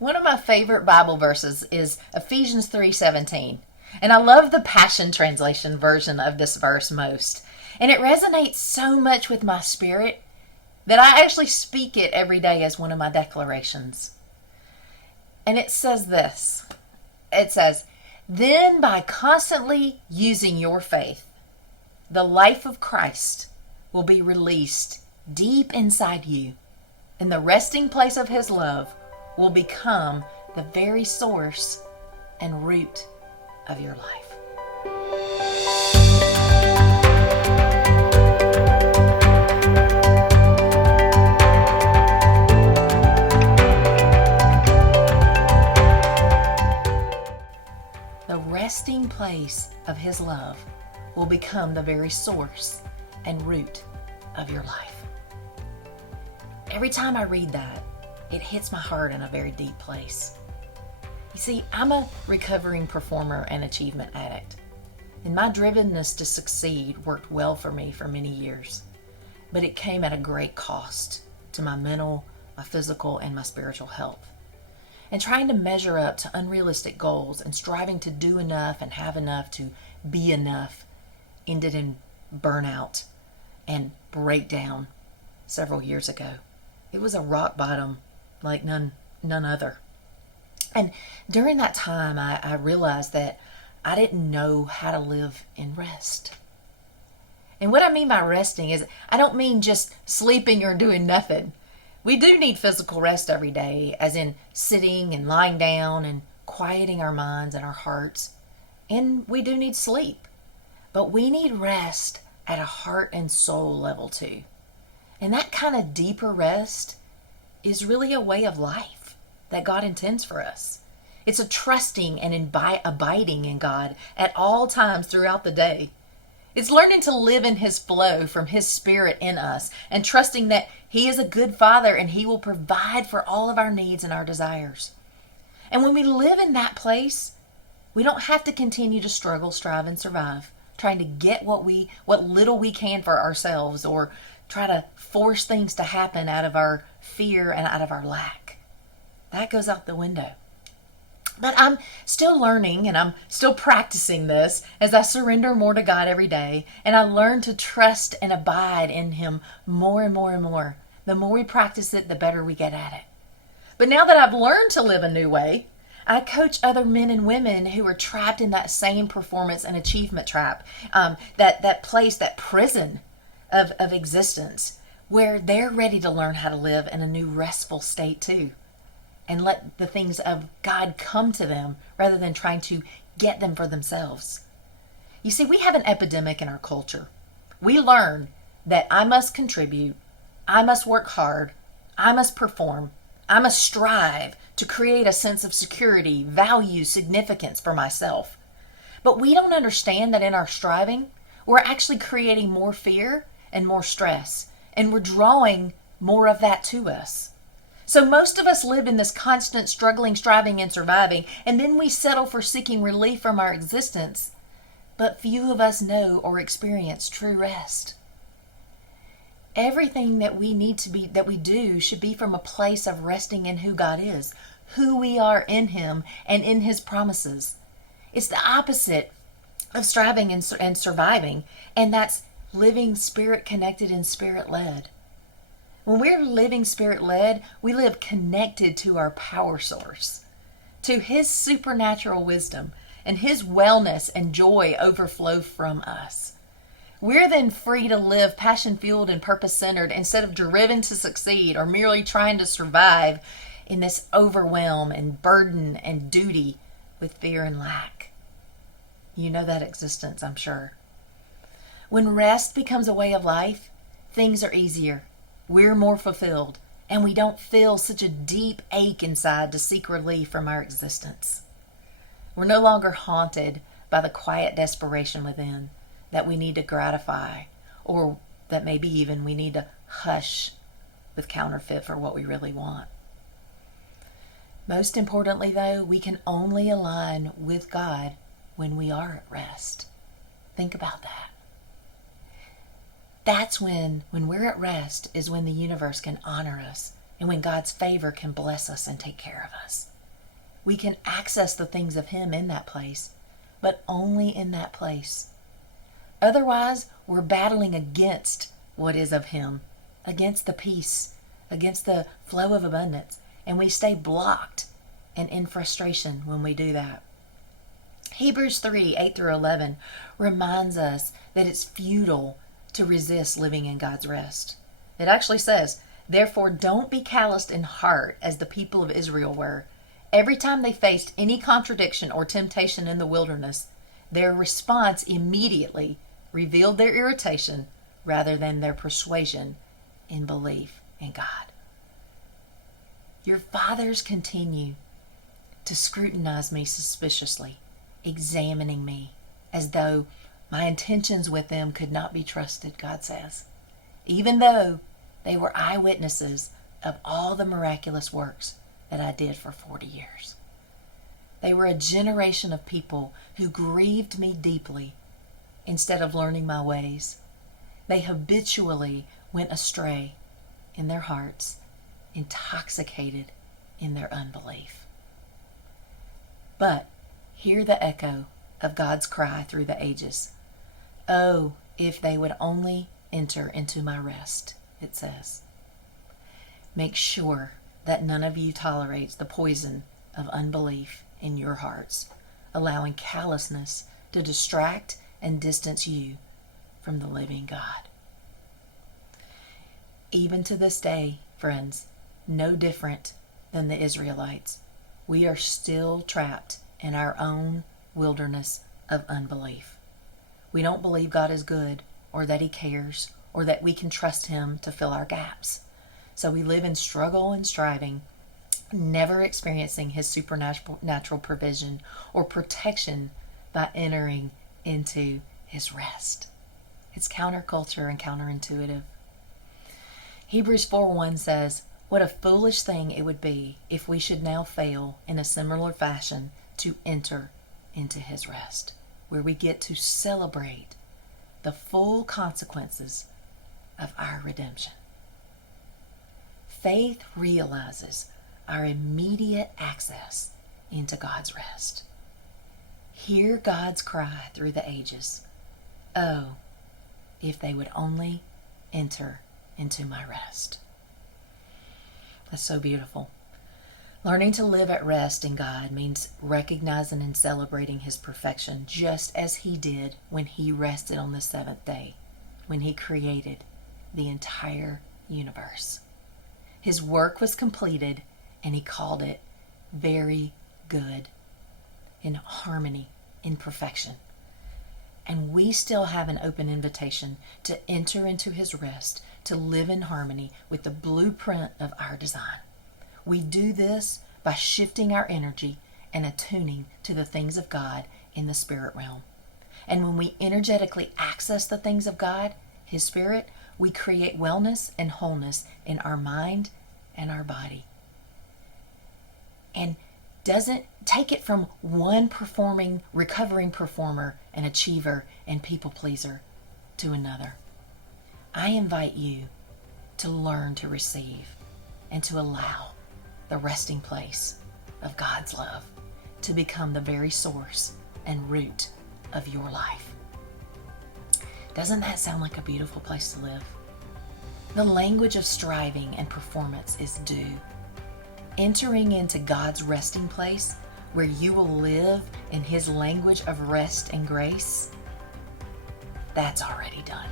One of my favorite Bible verses is Ephesians 3:17. And I love the Passion Translation version of this verse most. And it resonates so much with my spirit that I actually speak it every day as one of my declarations. And it says this. It says, "Then by constantly using your faith, the life of Christ will be released deep inside you, and the resting place of his love will become the very source and root of your life." The resting place of his love will become the very source and root of your life. Every time I read that, it hits my heart in a very deep place. You see, I'm a recovering performer and achievement addict, and my drivenness to succeed worked well for me for many years, but it came at a great cost to my mental, my physical, and my spiritual health. And trying to measure up to unrealistic goals and striving to do enough and have enough to be enough ended in burnout and breakdown several years ago. It was a rock bottom like none other. And during that time, I realized that I didn't know how to live in rest. And what I mean by resting is I don't mean just sleeping or doing nothing. We do need physical rest every day, as in sitting and lying down and quieting our minds and our hearts. And we do need sleep. But we need rest at a heart and soul level too. And that kind of deeper rest is really a way of life that God intends for us. It's a trusting and abiding in God at all times throughout the day. It's learning to live in his flow from his spirit in us and trusting that he is a good father and he will provide for all of our needs and our desires. And when we live in that place, we don't have to continue to struggle, strive, and survive, trying to get what little we can for ourselves or try to force things to happen out of our fear and out of our lack. That goes out the window. But I'm still learning and I'm still practicing this as I surrender more to God every day and I learn to trust and abide in him more and more and more. The more we practice it, the better we get at it. But now that I've learned to live a new way, I coach other men and women who are trapped in that same performance and achievement trap, that place, that prison of existence where they're ready to learn how to live in a new restful state too. And let the things of God come to them rather than trying to get them for themselves. You see, we have an epidemic in our culture. We learn that I must contribute, I must work hard, I must perform, I must strive to create a sense of security, value, significance for myself. But we don't understand that in our striving, we're actually creating more fear and more stress, and we're drawing more of that to us. So most of us live in this constant struggling, striving, and surviving, and then we settle for seeking relief from our existence. But few of us know or experience true rest. Everything that we do should be from a place of resting in who God is, who we are in him, and in his promises. It's the opposite of striving and surviving, and that's living spirit connected and spirit led. When we're living spirit-led, we live connected to our power source, to his supernatural wisdom, and his wellness and joy overflow from us. We're then free to live passion-fueled and purpose-centered instead of driven to succeed or merely trying to survive in this overwhelm and burden and duty with fear and lack. You know that existence, I'm sure. When rest becomes a way of life, things are easier. We're more fulfilled, and we don't feel such a deep ache inside to seek relief from our existence. We're no longer haunted by the quiet desperation within that we need to gratify, or that maybe even we need to hush with counterfeit for what we really want. Most importantly, though, we can only align with God when we are at rest. Think about that. That's when we're at rest is when the universe can honor us and when God's favor can bless us and take care of us. We can access the things of Him in that place, but only in that place. Otherwise, we're battling against what is of Him, against the peace, against the flow of abundance, and we stay blocked and in frustration when we do that. Hebrews 3, 8 through 11 reminds us that it's futile to resist living in God's rest. It actually says, "Therefore don't be calloused in heart as the people of Israel were. Every time they faced any contradiction or temptation in the wilderness, their response immediately revealed their irritation rather than their persuasion in belief in God." Your fathers continue to scrutinize me suspiciously, examining me as though my intentions with them could not be trusted, God says, even though they were eyewitnesses of all the miraculous works that I did for 40 years. They were a generation of people who grieved me deeply instead of learning my ways. They habitually went astray in their hearts, intoxicated in their unbelief. But hear the echo of God's cry through the ages. "Oh, if they would only enter into my rest," it says. Make sure that none of you tolerates the poison of unbelief in your hearts, allowing callousness to distract and distance you from the living God. Even to this day, friends, no different than the Israelites, we are still trapped in our own wilderness of unbelief. We don't believe God is good, or that He cares, or that we can trust Him to fill our gaps. So we live in struggle and striving, never experiencing His supernatural provision or protection by entering into His rest. It's counterculture and counterintuitive. Hebrews 4:1 says, "What a foolish thing it would be if we should now fail in a similar fashion to enter into His rest," where we get to celebrate the full consequences of our redemption. Faith realizes our immediate access into God's rest. Hear God's cry through the ages. "Oh, if they would only enter into my rest." That's so beautiful. Learning to live at rest in God means recognizing and celebrating His perfection, just as He did when He rested on the seventh day, when He created the entire universe. His work was completed, and He called it very good, in harmony, in perfection. And we still have an open invitation to enter into His rest, to live in harmony with the blueprint of our design. We do this by shifting our energy and attuning to the things of God in the spirit realm. And when we energetically access the things of God, His Spirit, we create wellness and wholeness in our mind and our body. And doesn't take it from one recovering performer and achiever and people pleaser to another. I invite you to learn to receive and to allow the resting place of God's love to become the very source and root of your life. Doesn't that sound like a beautiful place to live? The language of striving and performance is due. Entering into God's resting place, where you will live in His language of rest and grace, that's already done.